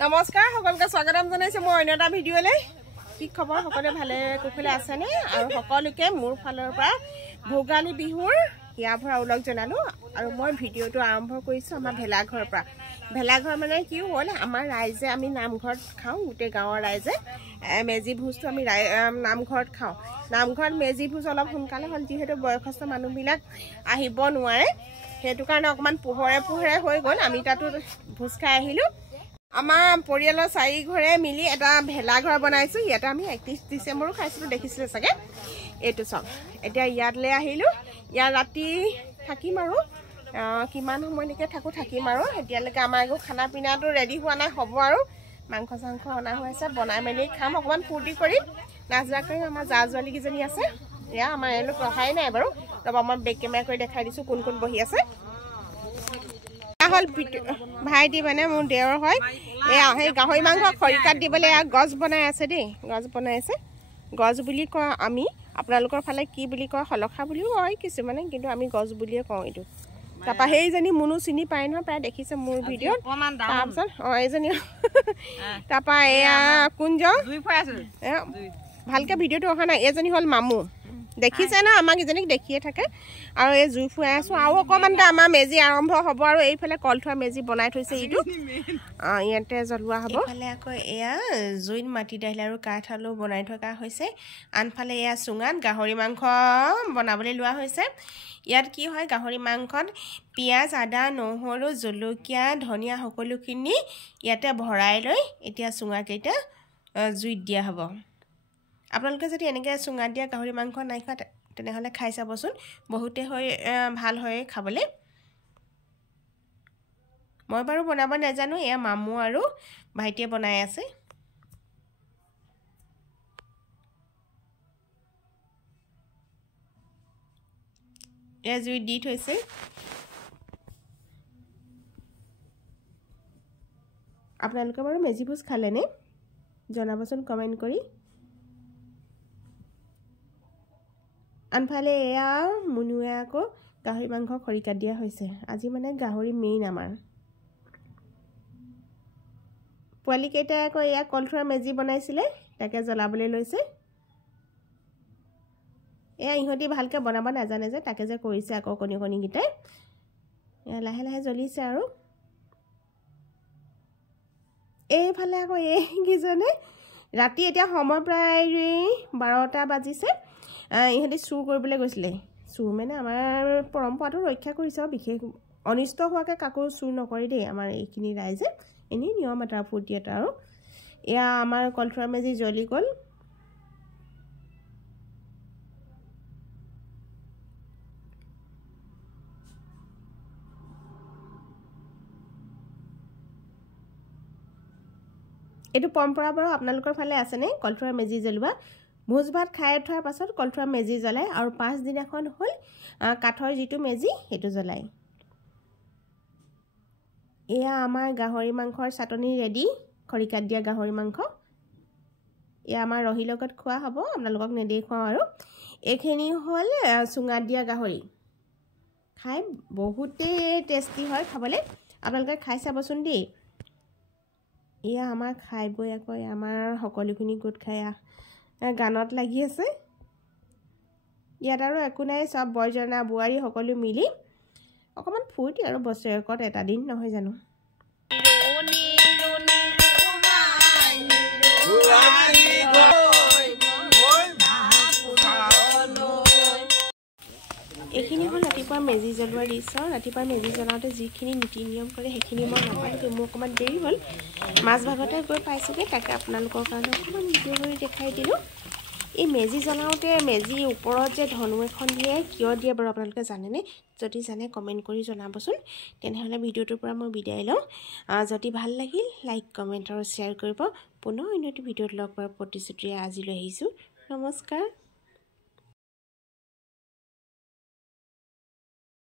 নমস্কাৰ সকলোকে স্বাগতম জনাইছো মই অন্য এটা ভিডিঅ'লৈ কি খবৰ সকলোৱে ভালে কুশলে আছেনে আৰু সকলোকে মোৰ ফালৰ পৰা ভোগালী বিহুৰ হিয়া ভৰা উলগ জনালো আৰু মই ভিডিঅ'টো আৰম্ভ কৰিছো আমাৰ ভেলাঘৰৰ পৰা ভেলাঘৰ মানে কি হ'ল আমাৰ ৰাইজে আমি নামঘৰত খাওঁ গোটেই গাঁৱৰ ৰাইজে মেজি ভোজটো আমি নামঘৰত খাওঁ নামঘৰত মেজি ভোজ অলপ সোনকালে হ'ল যিহেতু বয়সস্থ মানুহবিলাক আহিব নোৱাৰে সেইটো কাৰণে অকমান পোহৰে হৈ গ'ল আমি তাতো ভোজ খাই আহিলো আমাৰ পৰিয়ালৰ চাৰি ঘৰে মিলি এটা ভেলাঘৰ বনাইছো ইয়াতে আমি 31 ডিসেম্বৰো খাইছিলো দেখিছিলে চাগে এইটো সব এতিয়া ইয়াতলৈ আহিলো ইয়াৰ ৰাতি থাকিম আৰু কিমান সময়লৈকে থাকিম আৰু এতিয়ালৈকে আমাৰ একো খানা পিনাটো ৰেডি হোৱা নাই হ'ব আৰু মাংস চাংখ অনা হৈ আছে বনাই মেলি খাম অকমান ফূৰ্তি কৰিম নাচ বাগ কৰিম আমাৰ জা জোৱালি কিজনী আছে এয়া আমাৰ এওঁলোক ৰখাই নাই বাৰু ৰব আমাৰ বেক কেমেৰা কৰি দেখাই দিছো কোন কোন বহি আছে হল ভাইটি মানে মোৰ দেওৰ হয় এয়া সেই গাহৰি মাংস খৰিকাত দিবলৈ গছ বনাই আছে দেই গছ বনাই আছে গছ বুলি কয় আমি আপোনালোকৰ ফালে কি বুলি কয় হলখা বুলিও কয় কিছুমানে কিন্তু আমি গছ বুলিয়ে কওঁ এইটো তাপা সেইজনী মুনু চিনি পায় নহয় প্ৰায় দেখিছে মোৰ ভিডিঅ'ত তাৰপিছত এইজনী তাপা এয়া কুঞ্জ ভালকে ভিডিঅ'টো অহা নাই এইজনী হ'ল মামু দেখিছে না আমাক ইজনীক দেখিয়ে থাকে আৰু এই জুই ফুৱাই আছো আৰু অকমান আমাৰ মেজি আৰম্ভ হ'ব আৰু এইফালে কলঠোৱা মেজি বনাই থৈছে ইটো ইয়াতে জ্বলোৱা হ'ব এইফালে আকৌ এয়া জুইত মাটি দাইল আৰু কাঠ আলু বনাই থকা হৈছে আনফালে এয়া চুঙাত গাহৰি মাংস বনাবলৈ লোৱা হৈছে ইয়াত কি হয় গাহৰি মাংসত পিঁয়াজ আদা নহৰু জলকীয়া ধনিয়া সকলোখিনি ইয়াতে ভৰাই লৈ এতিয়া চুঙাকেইটা জুইত দিয়া হ'ব আপোনালোকে যদি এনেকৈ চুঙাত দিয়া গাহৰি মাংস নাই খোৱা তেনেহ'লে খাই চাবচোন বহুতে ভাল হয় খাবলৈ মই বাৰু বনাব নাজানো এয়া মামু আৰু ভাইটিয়ে বনাই আছে এয়া জুইত দি থৈছে আপোনালোকে বাৰু মেজি ভোজ খালেনে জনাবচোন কমেণ্ট কৰি আনফালে এয়া মুনুৱে আকৌ গাহৰি মাংস খৰিকাত দিয়া হৈছে আজি মানে গাহৰি মেইন আমাৰ পোৱালিকেইটাই আকৌ এয়া কলঠোৱা মেজি বনাইছিলে তাকে জ্বলাবলৈ লৈছে এয়া ইহঁতি ভালকৈ বনাব নাজানে যে তাকে যে কৰিছে আকৌ কণীকেইটাই এয়া লাহে লাহে জ্বলিছে আৰু এইফালে আকৌ এইকেইজনে ৰাতি এতিয়া সময় প্ৰায় 12টা বাজিছে ইহঁতি চুৰ কৰিবলৈ গৈছিলে চুৰ মানে আমাৰ পৰম্পৰাটো ৰক্ষা কৰিছে আৰু বিশেষ অনিষ্ট হোৱাকৈ কাকো চুৰ নকৰে দেই আমাৰ এইখিনি ৰাইজে এনেই নিয়ম এটা ফূৰ্তি এটা আৰু এয়া আমাৰ কলঠোৱা মেজি জ্বলি গ'ল এইটো পৰম্পৰা বাৰু আপোনালোকৰ ফালে আছেনে কলঠোৱা মেজি জ্বলোৱা ভোজ ভাত খাই থোৱাৰ পাছত কলঠোৱা মেজি জ্বলাই আৰু পাছদিনাখন হ'ল কাঠৰ যিটো মেজি সেইটো জ্বলাই এয়া আমাৰ গাহৰি মাংসৰ চাটনি ৰেডি খৰিকাত দিয়া গাহৰি মাংস এয়া আমাৰ ৰহি লগত খোৱা হ'ব আপোনালোকক নেদেখুৱাওঁ আৰু এইখিনি হ'ল চুঙাত দিয়া গাহৰি খাই বহুতেই টেষ্টি হয় খাবলৈ আপোনালোকে খাই চাবচোন দেই এয়া আমাৰ খাই বৈ আকৌ আমাৰ সকলোখিনি গোট খাই গানত লাগি আছে ইয়াত আৰু একো নাই সব বয়জনা বোৱাৰী সকলো মিলি অকমান ফূৰ্তি আৰু বছৰেকত এটা দিন নহয় জানো এইখিনি হ'ল ৰাতিপুৱা মেজি জ্বলোৱাৰ দৃশ্য ৰাতিপুৱা মেজি জ্বলাওঁতে যিখিনি নীতি নিয়ম কৰে সেইখিনি মই নাপালোঁ মোৰ অকণমান দেৰি হ'ল মাছ ভাগতে গৈ পাইছোঁগৈ তাকে আপোনালোকৰ কাৰণে অকণমান ভিডিঅ' কৰি দেখাই দিলোঁ এই মেজি জ্বলাওঁতে মেজিৰ ওপৰত যে ধনু এখন দিয়ে কিয় দিয়ে বাৰু আপোনালোকে জানেনে যদি জানে কমেণ্ট কৰি জনাবচোন তেনেহ'লে ভিডিঅ'টোৰ পৰা মই বিদায় লওঁ যদি ভাল লাগিল লাইক কমেণ্ট আৰু শ্বেয়াৰ কৰিব পুনৰ অন্য এটি ভিডিঅ'ত লগ পোৱাৰ প্ৰতিশ্ৰুতিৰে আজিলৈ আহিছোঁ নমস্কাৰ